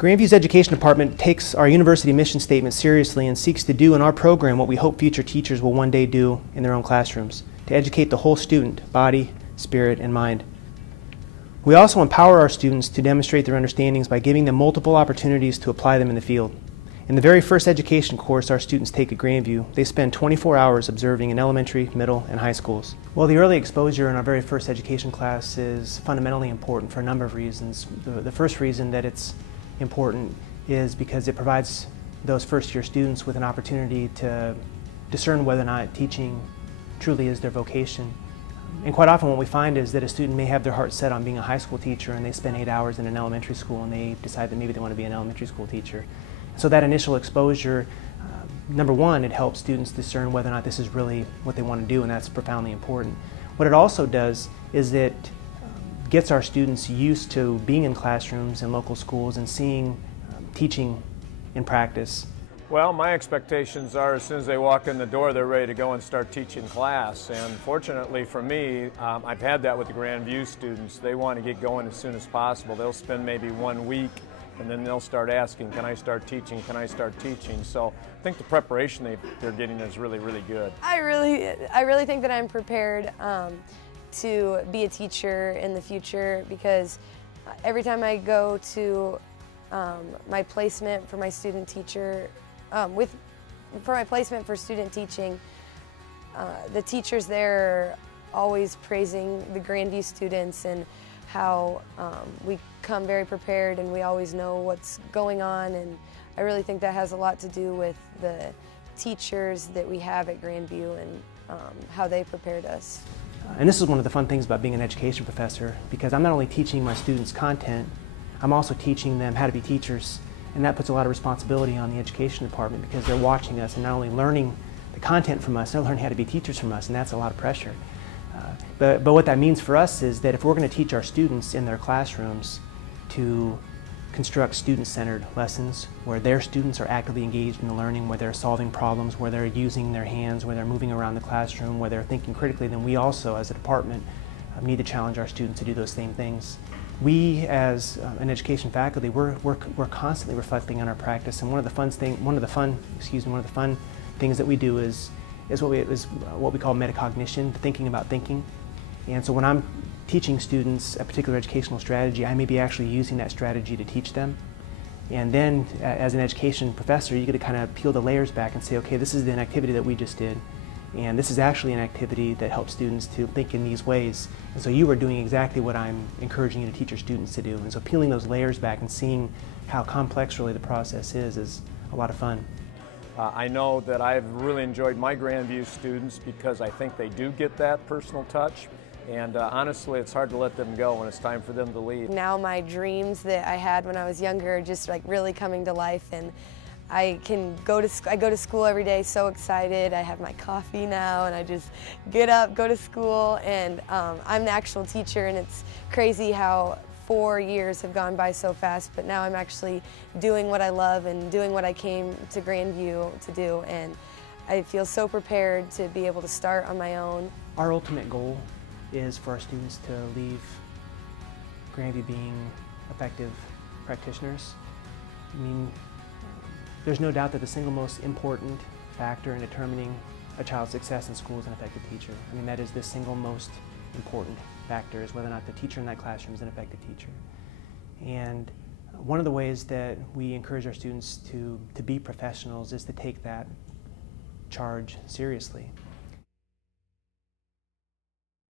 Grandview's Education Department takes our university mission statement seriously and seeks to do in our program what we hope future teachers will one day do in their own classrooms, to educate the whole student, body, spirit, and mind. We also empower our students to demonstrate their understandings by giving them multiple opportunities to apply them in the field. In the very first education course our students take at Grandview, they spend 24 hours observing in elementary, middle, and high schools. Well, the early exposure in our very first education class is fundamentally important for a number of reasons. The first reason that it's important is because it provides those first-year students with an opportunity to discern whether or not teaching truly is their vocation. And quite often what we find is that a student may have their heart set on being a high school teacher and they spend 8 hours in an elementary school and they decide that maybe they want to be an elementary school teacher. So that initial exposure, number one, it helps students discern whether or not this is really what they want to do, and that's profoundly important. What it also does is it gets our students used to being in classrooms and local schools and seeing teaching in practice. Well, my expectations are as soon as they walk in the door, they're ready to go and start teaching class. And fortunately for me, I've had that with the Grandview students. They want to get going as soon as possible. They'll spend maybe 1 week and then they'll start asking, can I start teaching, can I start teaching? So I think the preparation they're getting is really, really good. I really think that I'm prepared to be a teacher in the future, because every time I go to my placement for my student teacher, for my placement for student teaching, the teachers there are always praising the Grandview students and how we come very prepared and we always know what's going on, and I really think that has a lot to do with the teachers that we have at Grandview and how they prepared us. And this is one of the fun things about being an education professor, because I'm not only teaching my students content, I'm also teaching them how to be teachers, and that puts a lot of responsibility on the education department because they're watching us and not only learning the content from us, they're learning how to be teachers from us, and that's a lot of pressure. But what that means for us is that if we're going to teach our students in their classrooms to construct student-centered lessons where their students are actively engaged in the learning, where they're solving problems, where they're using their hands, where they're moving around the classroom, where they're thinking critically, then we also, as a department, need to challenge our students to do those same things. We, as an education faculty, we're constantly reflecting on our practice, and one of the fun things that we do is what we call metacognition, thinking about thinking. And so when I'm teaching students a particular educational strategy, I may be actually using that strategy to teach them. And then, as an education professor, you get to kind of peel the layers back and say, okay, this is an activity that we just did, and this is actually an activity that helps students to think in these ways. And so you are doing exactly what I'm encouraging you to teach your students to do. And so peeling those layers back and seeing how complex really the process is a lot of fun. I know that I've really enjoyed my Grandview students because I think they do get that personal touch. And honestly, it's hard to let them go when it's time for them to leave. Now my dreams that I had when I was younger are just like really coming to life, and I go to school every day so excited. I have my coffee now and I just get up, go to school, and I'm the actual teacher, and it's crazy how 4 years have gone by so fast, but now I'm actually doing what I love and doing what I came to Grandview to do, and I feel so prepared to be able to start on my own. Our ultimate goal is for our students to leave Grandview being effective practitioners. I mean, there's no doubt that the single most important factor in determining a child's success in school is an effective teacher. I mean, that is the single most important factor, is whether or not the teacher in that classroom is an effective teacher. And one of the ways that we encourage our students to be professionals is to take that charge seriously.